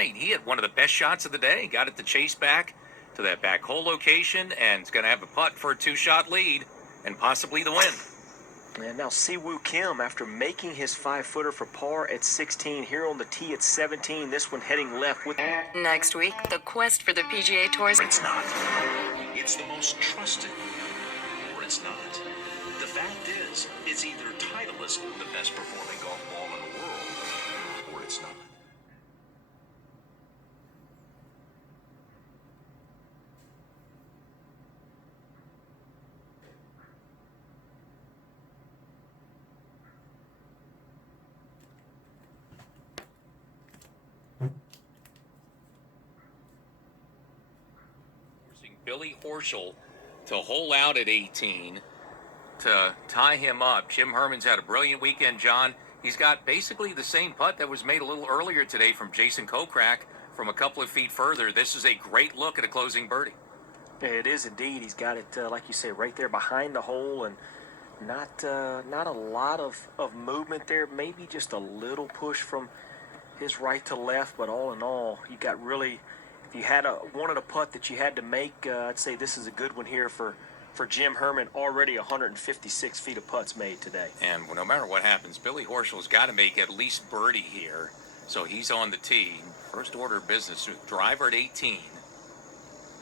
He had one of the best shots of the day. Got it to chase back to that back hole location, and is going to have a putt for a two-shot lead and possibly the win. And now Siwoo Kim, after making his 5-footer for par at 16, here on the tee at 17, this one heading left with... Next week, the quest for the PGA Tour's... It's not. It's the most trusted, or it's not. The fact is, it's either Titleist, the best performing golf ball in the world, or it's not. Billy Horschel to hole out at 18 to tie him up. Jim Herman's had a brilliant weekend, John. He's got basically the same putt that was made a little earlier today from Jason Kokrak from a couple of feet further. This is a great look at a closing birdie. It is indeed. He's got it, like you say, right there behind the hole, and not a lot of movement there. Maybe just a little push from his right to left, but all in all, you got really... If you had wanted a putt that you had to make, I'd say this is a good one here for Jim Herman. Already 156 feet of putts made today. And no matter what happens, Billy Horschel's got to make at least birdie here. So he's on the tee. First order of business, driver at 18.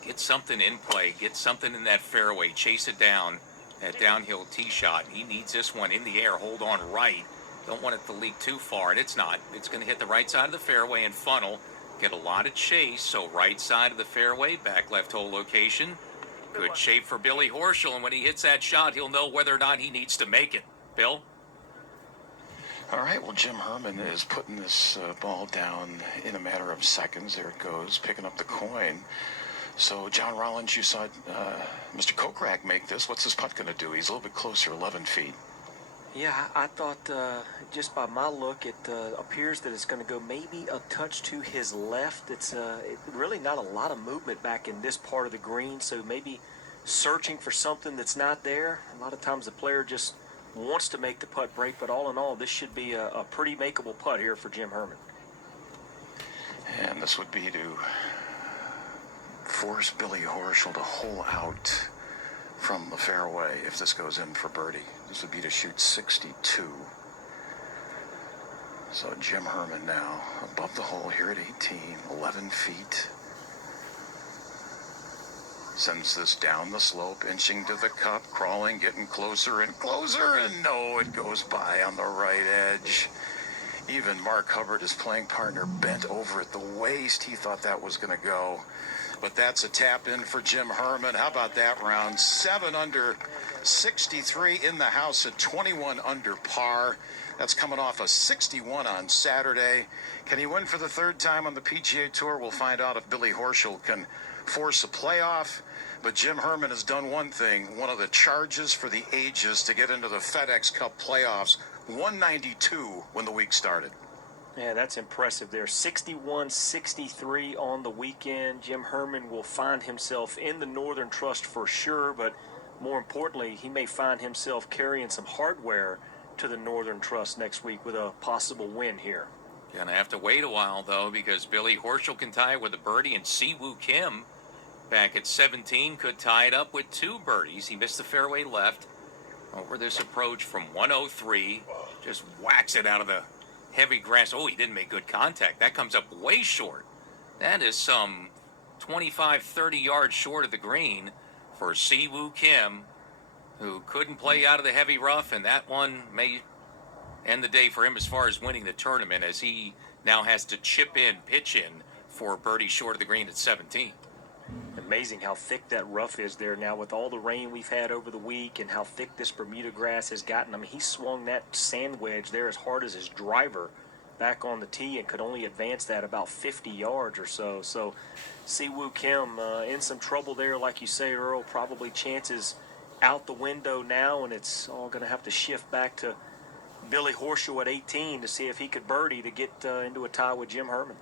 Get something in play. Get something in that fairway. Chase it down. That downhill tee shot. He needs this one in the air. Hold on right. Don't want it to leak too far, and it's not. It's going to hit the right side of the fairway and funnel. Get a lot of chase, so right side of the fairway, back left hole location. Good shape for Billy Horschel, and when he hits that shot, he'll know whether or not he needs to make it. Bill? All right, well, Jim Herman is putting this ball down in a matter of seconds. There it goes, picking up the coin. So, John Rollins, you saw Mr. Kokrak make this. What's this putt going to do? He's a little bit closer, 11 feet. Yeah, I thought just by my look, it appears that it's going to go maybe a touch to his left. It's really not a lot of movement back in this part of the green, so maybe searching for something that's not there. A lot of times the player just wants to make the putt break, but all in all, this should be a pretty makeable putt here for Jim Herman. And this would be to force Billy Horschel to hole out from the fairway if this goes in for birdie. This would be to shoot 62. So Jim Herman now above the hole here at 18, 11 feet. Sends this down the slope, inching to the cup, crawling, getting closer and closer, and no, it goes by on the right edge. Even Mark Hubbard, his playing partner, bent over at the waist. He thought that was going to go. But that's a tap in for Jim Herman. How about that round? 7 under, 63 in the house at 21 under par. That's coming off a 61 on Saturday. Can he win for the third time on the PGA Tour? We'll find out if Billy Horschel can force a playoff. But Jim Herman has done one thing, one of the charges for the ages to get into the FedEx Cup playoffs, 192 when the week started. Yeah, that's impressive there. 61-63 on the weekend. Jim Herman will find himself in the Northern Trust for sure, but more importantly, he may find himself carrying some hardware to the Northern Trust next week with a possible win here. Gonna have to wait a while, though, because Billy Horschel can tie it with a birdie, and Siwoo Kim, back at 17, could tie it up with 2 birdies. He missed the fairway left over this approach from 103. Just whacks it out of the heavy grass. Oh, he didn't make good contact. That comes up way short. That is some 25, 30 yards short of the green for Siwoo Kim, who couldn't play out of the heavy rough, and that one may end the day for him as far as winning the tournament, as he now has to chip in, pitch in for birdie short of the green at 17. Amazing how thick that rough is there now with all the rain we've had over the week and how thick this Bermuda grass has gotten. I mean, he swung that sand wedge there as hard as his driver back on the tee and could only advance that about 50 yards or so. So Siwoo Kim in some trouble there, like you say, Earl. Probably chances out the window now, and it's all going to have to shift back to Billy Horschel at 18 to see if he could birdie to get into a tie with Jim Herman.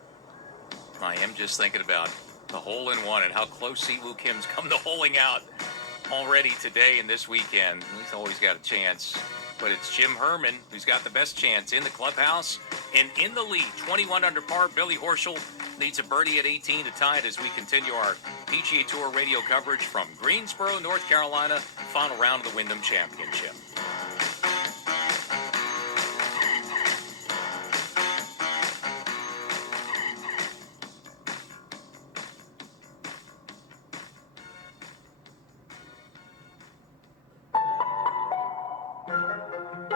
I am just thinking about the hole-in-one and how close Siwoo Kim's come to holing out already today and this weekend. He's always got a chance. But it's Jim Herman who's got the best chance in the clubhouse and in the lead. 21 under par, Billy Horschel needs a birdie at 18 to tie it as we continue our PGA Tour radio coverage from Greensboro, North Carolina, final round of the Wyndham Championship.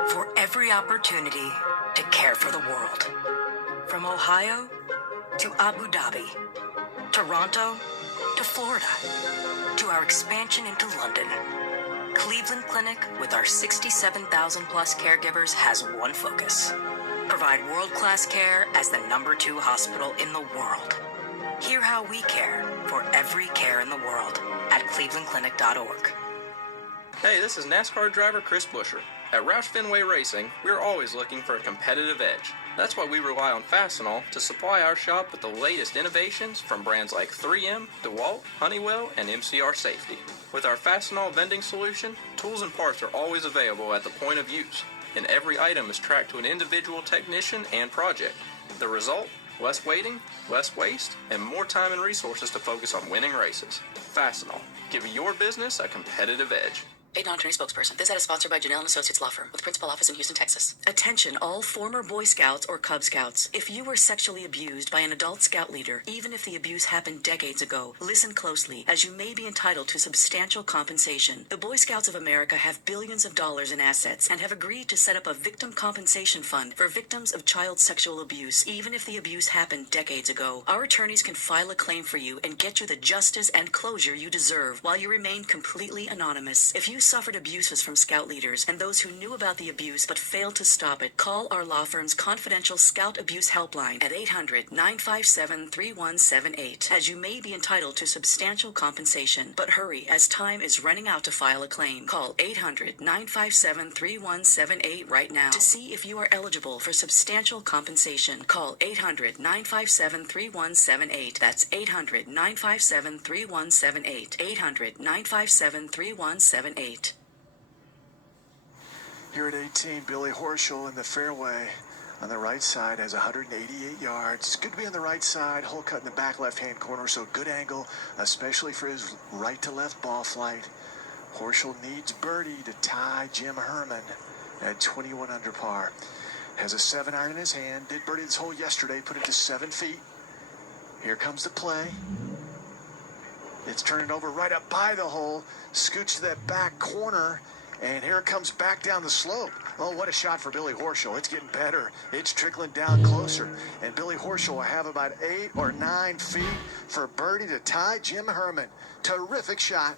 For every opportunity to care for the world. From Ohio to Abu Dhabi, Toronto to Florida, to our expansion into London, Cleveland Clinic, with our 67,000 plus caregivers, has one focus: provide world-class care as the #2 hospital in the world. Hear how we care for every care in the world at clevelandclinic.org. Hey, this is NASCAR driver Chris Buescher. At Roush Fenway Racing, we're always looking for a competitive edge. That's why we rely on Fastenal to supply our shop with the latest innovations from brands like 3M, DeWalt, Honeywell, and MCR Safety. With our Fastenal vending solution, tools and parts are always available at the point of use, and every item is tracked to an individual technician and project. The result? Less waiting, less waste, and more time and resources to focus on winning races. Fastenal, giving your business a competitive edge. A non-attorney spokesperson. This ad is sponsored by Janelle & Associates Law Firm with principal office in Houston, Texas. Attention all former Boy Scouts or Cub Scouts. If you were sexually abused by an adult scout leader, even if the abuse happened decades ago, listen closely, as you may be entitled to substantial compensation. The Boy Scouts of America have billions of dollars in assets and have agreed to set up a victim compensation fund for victims of child sexual abuse, even if the abuse happened decades ago. Our attorneys can file a claim for you and get you the justice and closure you deserve while you remain completely anonymous. If you suffered abuses from scout leaders and those who knew about the abuse but failed to stop it, call our law firm's confidential Scout Abuse Helpline at 800-957-3178, as you may be entitled to substantial compensation. But hurry, as time is running out to file a claim. Call 800-957-3178 right now to see if you are eligible for substantial compensation. Call 800-957-3178. That's 800-957-3178. 800-957-3178. Here at 18, Billy Horschel in the fairway on the right side has 188 yards. Good to be on the right side. Hole cut in the back left-hand corner, so good angle, especially for his right-to-left ball flight. Horschel needs birdie to tie Jim Herman at 21 under par. Has a 7-iron in his hand. Did birdie this hole yesterday, put it to 7 feet. Here comes the play. It's turning over right up by the hole. Scoots to that back corner. And here it comes back down the slope. Oh, what a shot for Billy Horschel. It's getting better. It's trickling down closer. And Billy Horschel will have about 8 or 9 feet for birdie to tie Jim Herman. Terrific shot.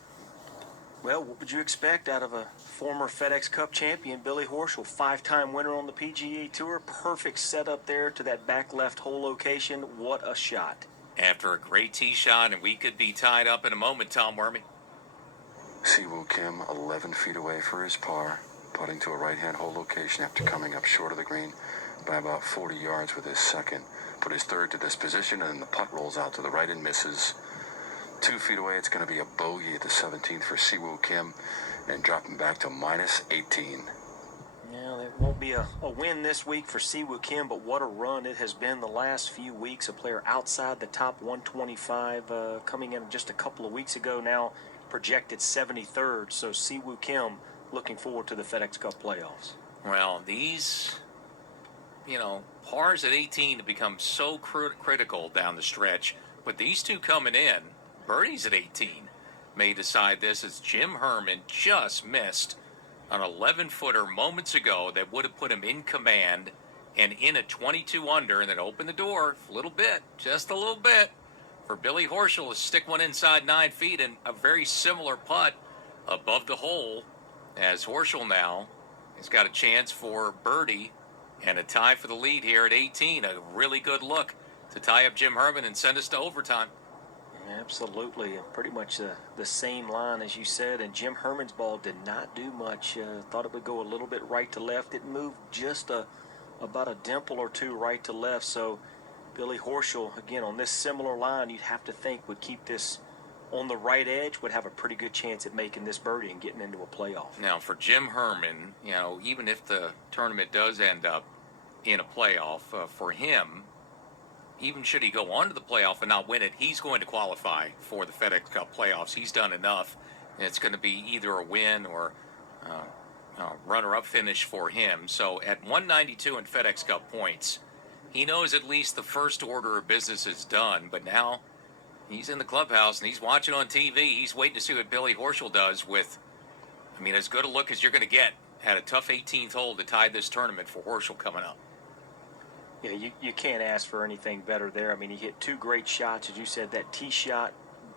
Well, what would you expect out of a former FedEx Cup champion, Billy Horschel, 5-time winner on the PGA Tour? Perfect setup there to that back left hole location. What a shot. After a great tee shot, and we could be tied up in a moment, Tom Wormy. Siwoo Kim 11 feet away for his par, putting to a right-hand hole location after coming up short of the green by about 40 yards with his second. Put his third to this position, and the putt rolls out to the right and misses. 2 feet away, it's going to be a bogey at the 17th for Siwoo Kim, and dropping back to minus 18. Yeah, there won't be a win this week for Siwoo Kim, but what a run it has been the last few weeks. A player outside the top 125 coming in just a couple of weeks ago now. Projected 73rd, so Siwoo Kim looking forward to the FedEx Cup playoffs. Well, these, pars at 18 have become so critical down the stretch. But these two coming in, birdies at 18, may decide this, as Jim Herman just missed an 11-footer moments ago that would have put him in command and in a 22 under, and then opened the door a little bit, just a little bit, for Billy Horschel to stick one inside 9 feet, and a very similar putt above the hole, as Horschel now has got a chance for birdie and a tie for the lead here at 18. A really good look to tie up Jim Herman and send us to overtime. Absolutely, pretty much the same line as you said, and Jim Herman's ball did not do much. Thought it would go a little bit right to left. It moved just about a dimple or two right to left, so Billy Horschel, again, on this similar line, you'd have to think would keep this on the right edge, would have a pretty good chance at making this birdie and getting into a playoff. Now, for Jim Herman, even if the tournament does end up in a playoff, for him, even should he go on to the playoff and not win it, he's going to qualify for the FedEx Cup playoffs. He's done enough. It's going to be either a win or runner-up finish for him. So at 192 in FedEx Cup points, he knows at least the first order of business is done. But now he's in the clubhouse and he's watching on TV. He's waiting to see what Billy Horschel does with, I mean, as good a look as you're going to get. Had a tough 18th hole to tie this tournament for Horschel coming up. Yeah, you can't ask for anything better there. I mean, he hit two great shots. As you said, that tee shot,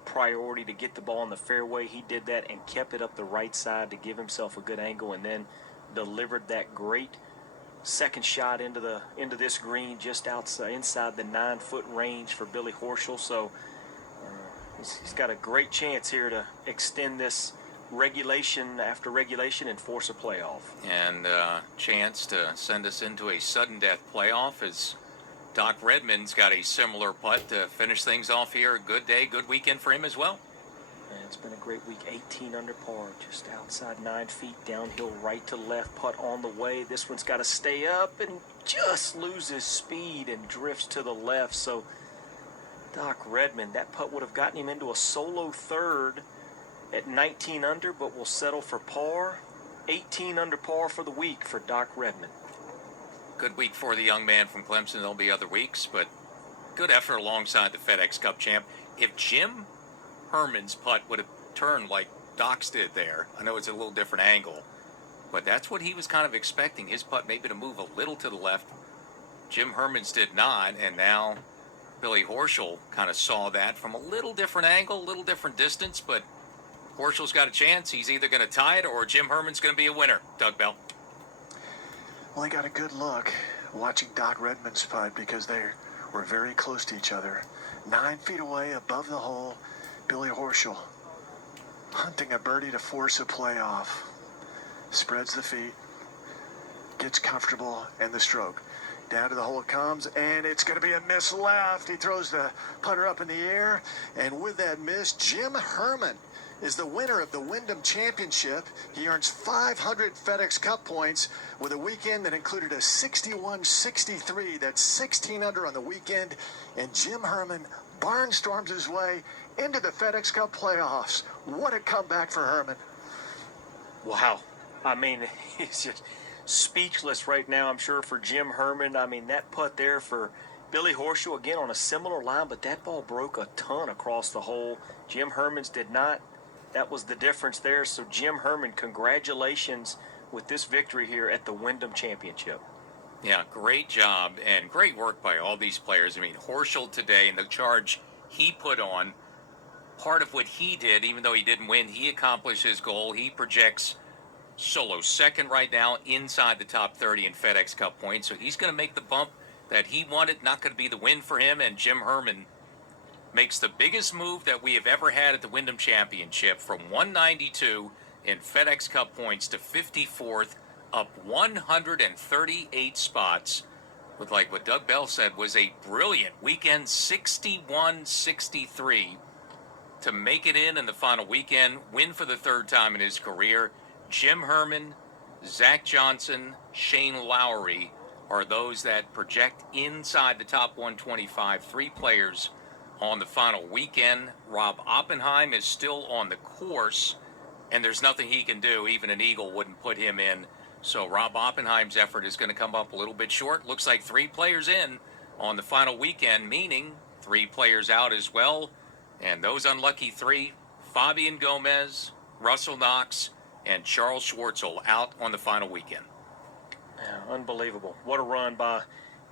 priority to get the ball in the fairway. He did that and kept it up the right side to give himself a good angle, and then delivered that great second shot into this green just outside inside the 9-foot range for Billy Horschel. So he's got a great chance here to extend this regulation after regulation and force a playoff. And chance to send us into a sudden death playoff as Doc Redman's got a similar putt to finish things off here. Good day, good weekend for him as well. And it's been a great week. 18 under par, just outside 9 feet, downhill right to left, putt on the way. This one's got to stay up and just loses speed and drifts to the left. So Doc Redman, that putt would have gotten him into a solo third at 19 under, but will settle for par. 18 under par for the week for Doc Redman. Good week for the young man from Clemson. There'll be other weeks, but good effort alongside the FedEx Cup champ. If Jim Herman's putt would have turned like Doc's did there, I know it's a little different angle, but that's what he was kind of expecting. His putt maybe to move a little to the left. Jim Herman's did not, and now Billy Horschel kind of saw that from a little different angle, a little different distance, but Horschel's got a chance. He's either going to tie it or Jim Herman's going to be a winner. Doug Bell. Well, I got a good look watching Doc Redman's putt because they were very close to each other. 9 feet away above the hole, Billy Horschel hunting a birdie to force a playoff. Spreads the feet, gets comfortable, and the stroke. Down to the hole it comes, and it's going to be a miss left. He throws the putter up in the air, and with that miss, Jim Herman is the winner of the Wyndham Championship. He earns 500 FedEx Cup points with a weekend that included a 61-63. That's 16 under on the weekend. And Jim Herman barnstorms his way into the FedEx Cup playoffs. What a comeback for Herman. Wow. I mean, he's just speechless right now, I'm sure, for Jim Herman. I mean, that putt there for Billy Horschel, again, on a similar line, but that ball broke a ton across the hole. Jim Herman's did not. That was the difference there. So Jim Herman, congratulations with this victory here at the Wyndham Championship. Yeah, great job and great work by all these players. I mean, Horschel today and the charge he put on, part of what he did, even though he didn't win, he accomplished his goal. He projects solo second right now inside the top 30 in FedEx Cup points. So he's going to make the bump that he wanted. Not going to be the win for him. And Jim Herman makes the biggest move that we have ever had at the Wyndham Championship from 192 in FedEx Cup points to 54th, up 138 spots with, like what Doug Bell said, was a brilliant weekend, 61-63 to make it in the final weekend, win for the third time in his career. Jim Herman, Zach Johnson, Shane Lowry are those that project inside the top 125, 3 players on the final weekend. Rob Oppenheim is still on the course, and there's nothing he can do. Even an eagle wouldn't put him in. So Rob Oppenheim's effort is going to come up a little bit short. Looks like 3 players in on the final weekend, meaning 3 players out as well. And those unlucky 3, Fabian Gomez, Russell Knox, and Charles Schwartzel out on the final weekend. Yeah, unbelievable. What a run by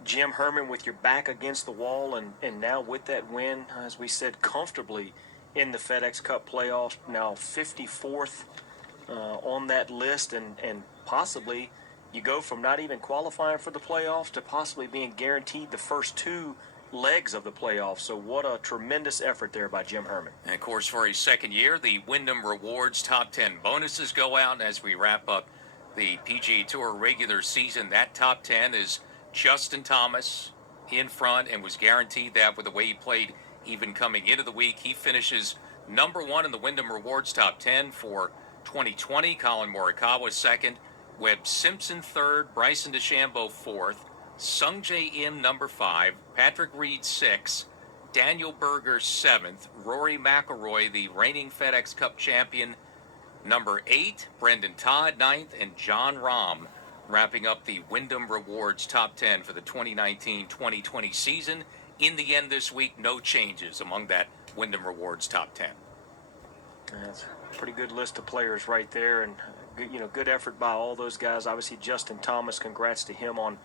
Jim Herman with your back against the wall, and now with that win, as we said, comfortably in the FedEx Cup playoffs, now 54th on that list, and possibly you go from not even qualifying for the playoffs to possibly being guaranteed the first 2 legs of the playoffs. So what a tremendous effort there by Jim Herman. And of course, for his second year, the Wyndham Rewards top 10 bonuses go out as we wrap up the PGA Tour regular season. That top 10 is Justin Thomas in front and was guaranteed that with the way he played even coming into the week. He finishes number 1 in the Wyndham Rewards top 10 for 2020. Colin Morikawa second, Webb Simpson third, Bryson DeChambeau fourth, Sungjae Im, number 5, Patrick Reed, 6, Daniel Berger, 7th, Rory McIlroy, the reigning FedEx Cup champion, number 8, Brendan Todd, 9th, and John Rahm wrapping up the Wyndham Rewards top 10 for the 2019-2020 season. In the end this week, no changes among that Wyndham Rewards top 10. That's a pretty good list of players right there, and good effort by all those guys. Obviously, Justin Thomas, congrats to him on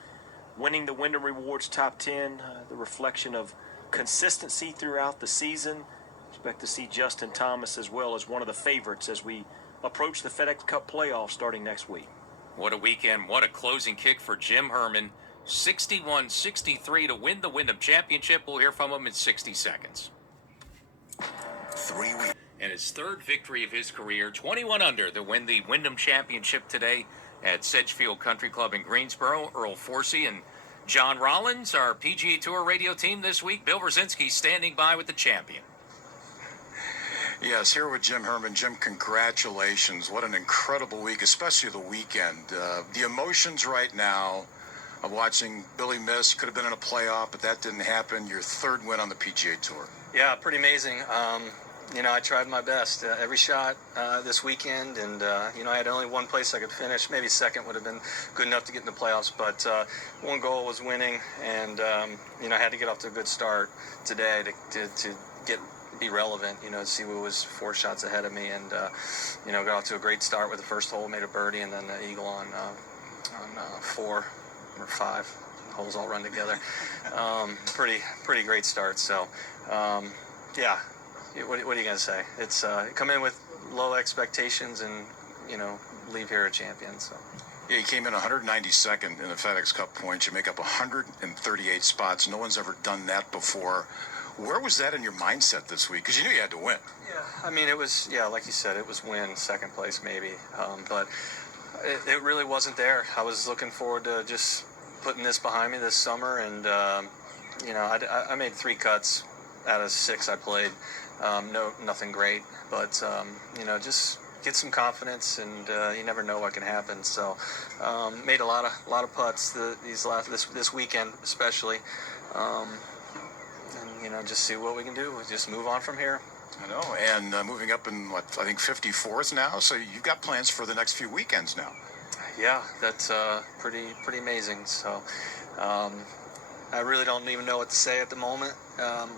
winning the Wyndham Rewards top 10, the reflection of consistency throughout the season. Expect to see Justin Thomas as well as one of the favorites as we approach the FedEx Cup playoffs starting next week. What a weekend. What a closing kick for Jim Herman. 61-63 to win the Wyndham Championship. We'll hear from him in 60 seconds. 3 weeks. And his third victory of his career, 21 under, to win the Wyndham Championship today at Sedgefield Country Club in Greensboro. Earl Forsey and John Rollins, our PGA Tour radio team this week. Bill Brzezinski standing by with the champion. Yes, here with Jim Herman. Jim, congratulations. What an incredible week, especially the weekend. The emotions right now of watching Billy miss. Could have been in a playoff, but that didn't happen. Your third win on the PGA Tour. Yeah, pretty amazing. I tried my best every shot this weekend, and I had only one place I could finish. Maybe second would have been good enough to get in the playoffs, but one goal was winning, and I had to get off to a good start today to be relevant. See who was 4 shots ahead of me, and got off to a great start with the first hole, made a birdie, and then the eagle on 4 or 5 holes all run together. Pretty great start. So, yeah. What are you gonna say? It's come in with low expectations and leave here a champion. So. Yeah, you came in 192nd in the FedEx Cup points. You make up 138 spots. No one's ever done that before. Where was that in your mindset this week? Because you knew you had to win. Yeah, I mean, it was, like you said, it was win, second place maybe. But it really wasn't there. I was looking forward to just putting this behind me this summer. And, I made 3 cuts out of 6 I played. Nothing great. But, just get some confidence, and you never know what can happen. So, made a lot of putts this weekend especially. And just see what we can do. We just move on from here. I know, and moving up in I think 54th now. So you've got plans for the next few weekends now. Yeah, that's pretty amazing. So I really don't even know what to say at the moment.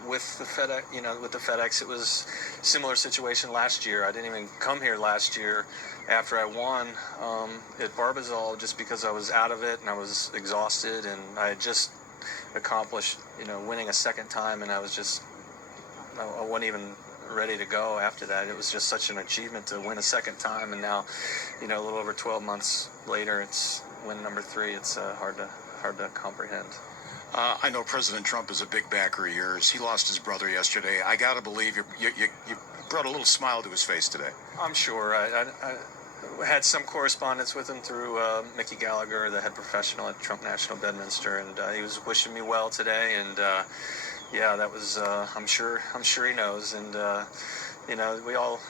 With the FedEx, it was a similar situation last year. I didn't even come here last year after I won at Barbazol just because I was out of it and I was exhausted, and I had just accomplished winning a second time, and I wasn't even ready to go after that. It was just such an achievement to win a second time, and now a little over 12 months later, it's win number 3. It's hard to comprehend. I know President Trump is a big backer of yours. He lost his brother yesterday. I gotta believe you brought a little smile to his face today. I'm sure. I had some correspondence with him through Mickey Gallagher, the head professional at Trump National Bedminster, and he was wishing me well today. And that was I'm sure he knows. And we all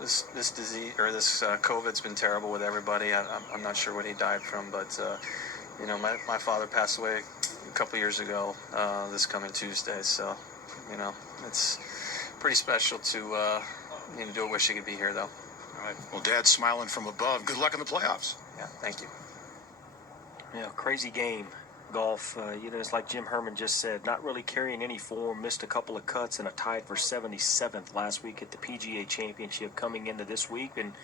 this disease or this COVID's been terrible with everybody. I'm not sure what he died from, but my father passed away a couple years ago this coming Tuesday. So it's pretty special to do. Wish he could be here though. All right. Well, Dad's smiling from above. Good luck in the playoffs. Yeah, thank you. Yeah, crazy game, golf. It's like Jim Herman just said, not really carrying any form, missed a couple of cuts and a tied for 77th last week at the PGA Championship coming into this week. And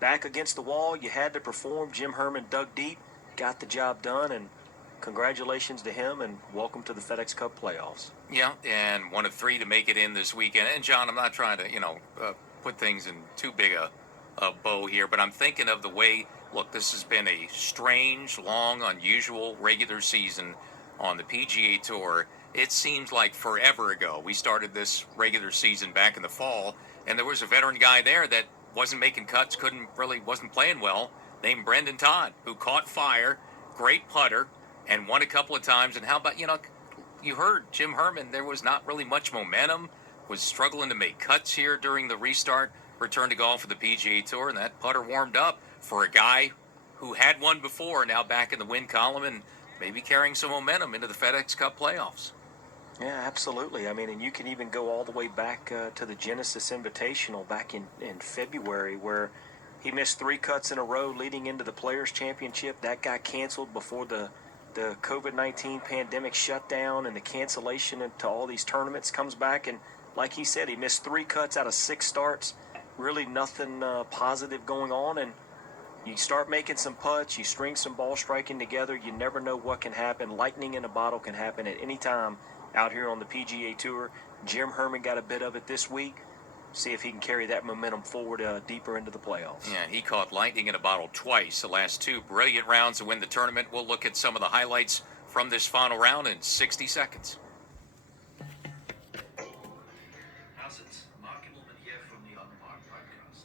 back against the wall, you had to perform. Jim Herman dug deep, got the job done, and congratulations to him, and welcome to the FedEx Cup playoffs. Yeah, and one of 3 to make it in this weekend. And, John, I'm not trying to, put things in too big a bow here, but I'm thinking of the way, look, this has been a strange, long, unusual regular season on the PGA Tour. It seems like forever ago. We started this regular season back in the fall, and there was a veteran guy there that wasn't making cuts, wasn't playing well, named Brendan Todd, who caught fire, great putter, and won a couple of times. And how about, you heard Jim Herman, there was not really much momentum, was struggling to make cuts here during the restart, return to golf for the PGA Tour, and that putter warmed up for a guy who had won before, now back in the win column. And maybe carrying some momentum into the FedEx Cup playoffs. Yeah, absolutely. I mean, and you can even go all the way back to the Genesis Invitational back in February, where he missed 3 cuts in a row leading into the Players' Championship. That got canceled before the COVID-19 pandemic shutdown and the cancellation into all these tournaments comes back. And like he said, he missed 3 cuts out of 6 starts. Really nothing positive going on. And you start making some putts, you string some ball striking together, you never know what can happen. Lightning in a bottle can happen at any time out here on the PGA Tour. Jim Herman got a bit of it this week. See if he can carry that momentum forward deeper into the playoffs. Yeah, he caught lightning in a bottle twice. The last 2 brilliant rounds to win the tournament. We'll look at some of the highlights from this final round in 60 seconds. from the Unmarked podcast.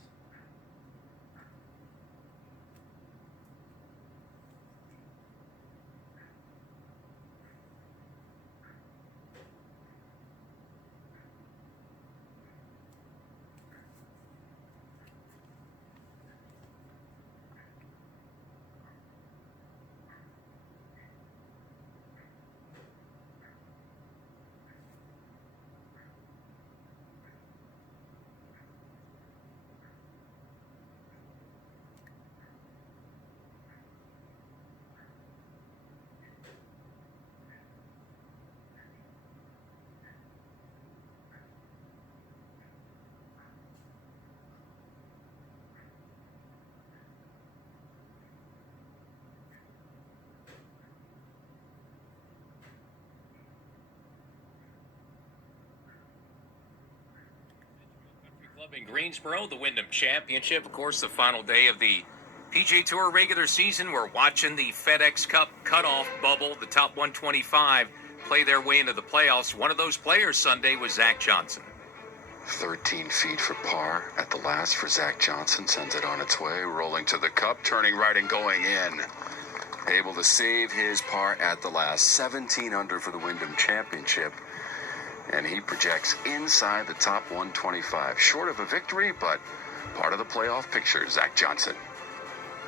Club in Greensboro, the Wyndham Championship. Of course, the final day of the PGA Tour regular season. We're watching the FedEx Cup cutoff bubble. The top 125 play their way into the playoffs. One of those players Sunday was Zach Johnson. 13 feet for par at the last for Zach Johnson. Sends it on its way, rolling to the cup, turning right and going in. Able to save his par at the last. 17 under for the Wyndham Championship. And he projects inside the top 125. Short of a victory, but part of the playoff picture. Zach Johnson.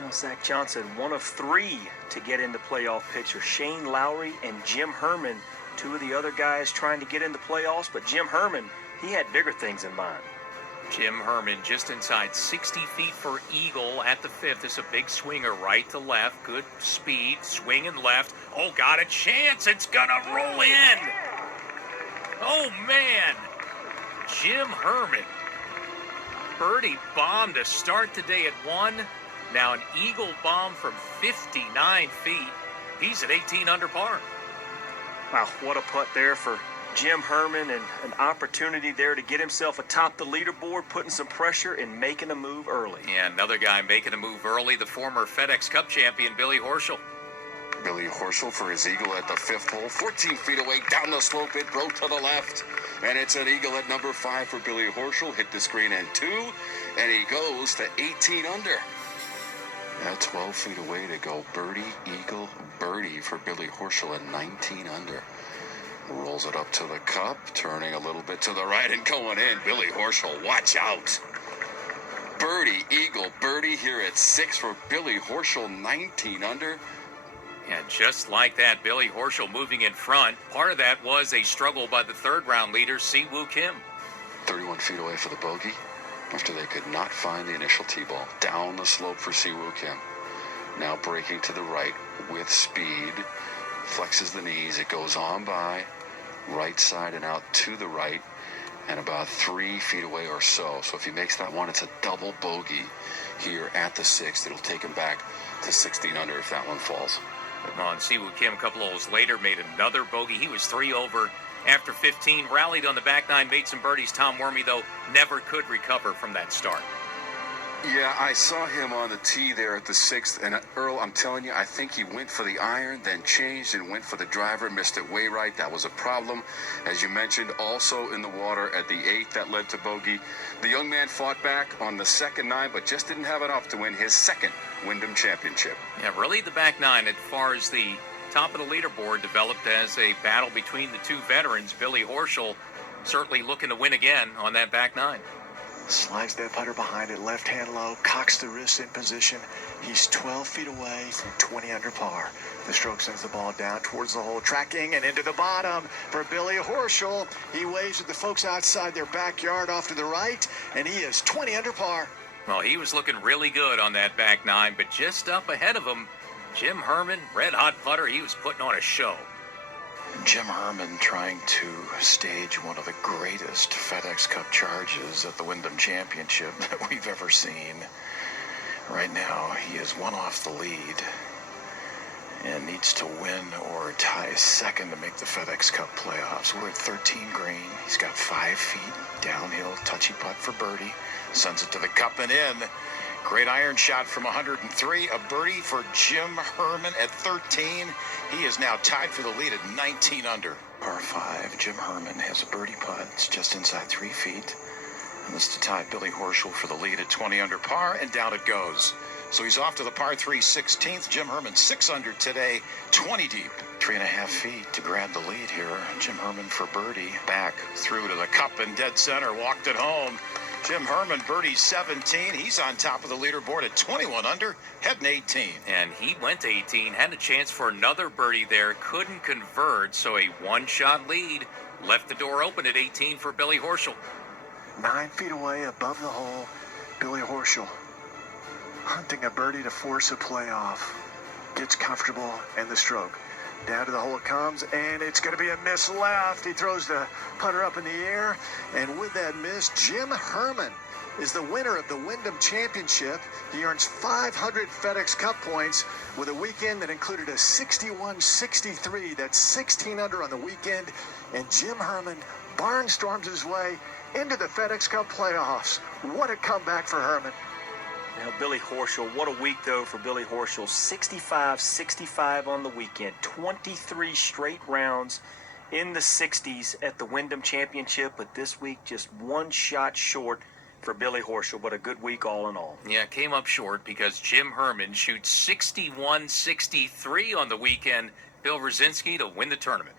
Well, Zach Johnson, one of 3 to get in the playoff picture. Shane Lowry and Jim Herman, 2 of the other guys trying to get in the playoffs. But Jim Herman, he had bigger things in mind. Jim Herman just inside 60 feet for eagle at the 5th. This is a big swinger right to left. Good speed, swinging left. Oh, got a chance. It's going to roll in. Oh, man. Jim Herman. Birdie bomb to start the day at 1. Now an eagle bomb from 59 feet. He's at 18 under par. Wow, what a putt there for Jim Herman, and an opportunity there to get himself atop the leaderboard, putting some pressure and making a move early. Yeah, another guy making a move early, the former FedEx Cup champion, Billy Horschel. Billy Horschel for his eagle at the 5th hole. 14 feet away, down the slope, it broke to the left. And it's an eagle at number 5 for Billy Horschel. Hit the screen and 2, and he goes to 18 under. Now 12 feet away to go. Birdie, eagle, birdie for Billy Horschel at 19 under. Rolls it up to the cup, turning a little bit to the right and going in. Billy Horschel, watch out. Birdie, eagle, birdie here at 6 for Billy Horschel, 19 under. And just like that, Billy Horschel moving in front. Part of that was a struggle by the third-round leader, Siwoo Kim. 31 feet away for the bogey after they could not find the initial tee ball. Down the slope for Siwoo Kim. Now breaking to the right with speed. Flexes the knees. It goes on by. Right side and out to the right. And about 3 feet away or so. So if he makes that one, it's a double bogey here at the 6th. It'll take him back to 16 under if that one falls. On Siwoo Kim, a couple holes later, made another bogey. He was 3 over after 15. Rallied on the back 9, made some birdies. Tom Wormy, though, never could recover from that start. Yeah, I saw him on the tee there at the 6th, and Earl, I'm telling you, I think he went for the iron, then changed and went for the driver, missed it way right. That was a problem. As you mentioned, also in the water at the 8th, that led to bogey. The young man fought back on the second 9, but just didn't have enough to win his second Wyndham Championship. Yeah, really the back 9, as far as the top of the leaderboard, developed as a battle between the 2 veterans. Billy Horschel certainly looking to win again on that back 9. Slides that putter behind it, left hand low, cocks the wrist in position. He's 12 feet away from 20 under par. The stroke sends the ball down towards the hole, tracking and into the bottom for Billy Horschel. He waves at the folks outside their backyard off to the right, and he is 20 under par. Well, he was looking really good on that back nine, but just up ahead of him, Jim Herman, red-hot putter, he was putting on a show. Jim Herman trying to stage one of the greatest FedEx Cup charges at the Wyndham Championship that we've ever seen. Right now, he is one off the lead and needs to win or tie second to make the FedEx Cup playoffs. We're at 13 green. He's got 5 feet downhill, touchy putt for birdie. Sends it to the cup and in. Great iron shot from 103. A birdie for Jim Herman at 13. He is now tied for the lead at 19 under. Par 5, Jim Herman has a birdie putt. It's just inside 3 feet. And this to tie Billy Horschel for the lead at 20 under par, and down it goes. So he's off to the par 3 16th. Jim Herman 6 under today, 20 deep. 3.5 feet to grab the lead here. Jim Herman for birdie. Back through to the cup and dead center. Walked it home. Jim Herman, birdie 17. He's on top of the leaderboard at 21 under, heading 18. And he went to 18, had a chance for another birdie there, couldn't convert, so a one-shot lead left the door open at 18 for Billy Horschel. 9 feet away above the hole, Billy Horschel hunting a birdie to force a playoff. Gets comfortable and the stroke. Down to the hole it comes, and it's going to be a miss left. He throws the putter up in the air, and with that miss, Jim Herman is the winner of the Wyndham Championship. He earns 500 FedEx Cup points with a weekend that included a 61-63. That's 16 under on the weekend, and Jim Herman barnstorms his way into the FedEx Cup playoffs. What a comeback for Herman. Now, Billy Horschel, what a week, though, for Billy Horschel. 65-65 on the weekend. 23 straight rounds in the 60s at the Wyndham Championship, but this week just one shot short for Billy Horschel, but a good week all in all. Yeah, came up short because Jim Herman shoots 61-63 on the weekend. Bill Rosinski to win the tournament.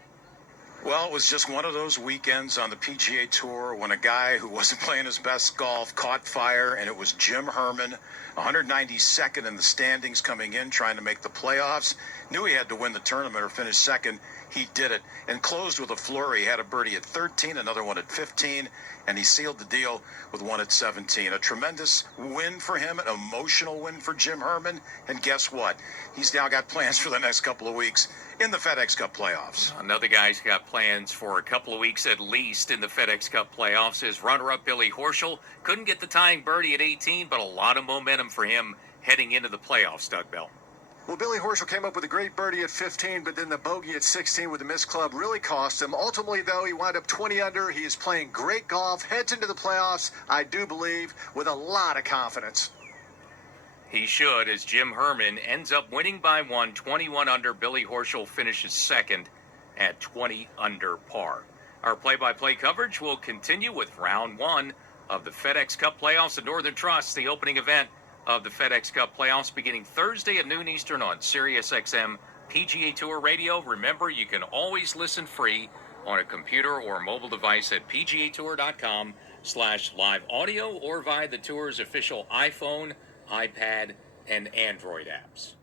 Well, it was just one of those weekends on the PGA Tour when a guy who wasn't playing his best golf caught fire, and it was Jim Herman, 192nd in the standings coming in, trying to make the playoffs. Knew he had to win the tournament or finish second. He did it and closed with a flurry. He had a birdie at 13, another one at 15, and he sealed the deal with one at 17. A tremendous win for him, an emotional win for Jim Herman. And guess what? He's now got plans for the next couple of weeks in the FedEx Cup playoffs. Another guy's got plans for a couple of weeks at least in the FedEx Cup playoffs. His runner-up Billy Horschel couldn't get the tying birdie at 18, but a lot of momentum for him heading into the playoffs, Doug Bell. Well, Billy Horschel came up with a great birdie at 15, but then the bogey at 16 with the missed club really cost him. Ultimately, though, he wound up 20 under. He is playing great golf, heads into the playoffs, I do believe, with a lot of confidence. He should, as Jim Herman ends up winning by one, 21 under. Billy Horschel finishes second at 20 under par. Our play-by-play coverage will continue with round one of the FedEx Cup playoffs at Northern Trust, the opening event of the FedEx Cup playoffs beginning Thursday at noon Eastern on SiriusXM PGA Tour Radio. Remember, you can always listen free on a computer or mobile device at pgatour.com/live audio or via the tour's official iPhone, iPad, and Android apps.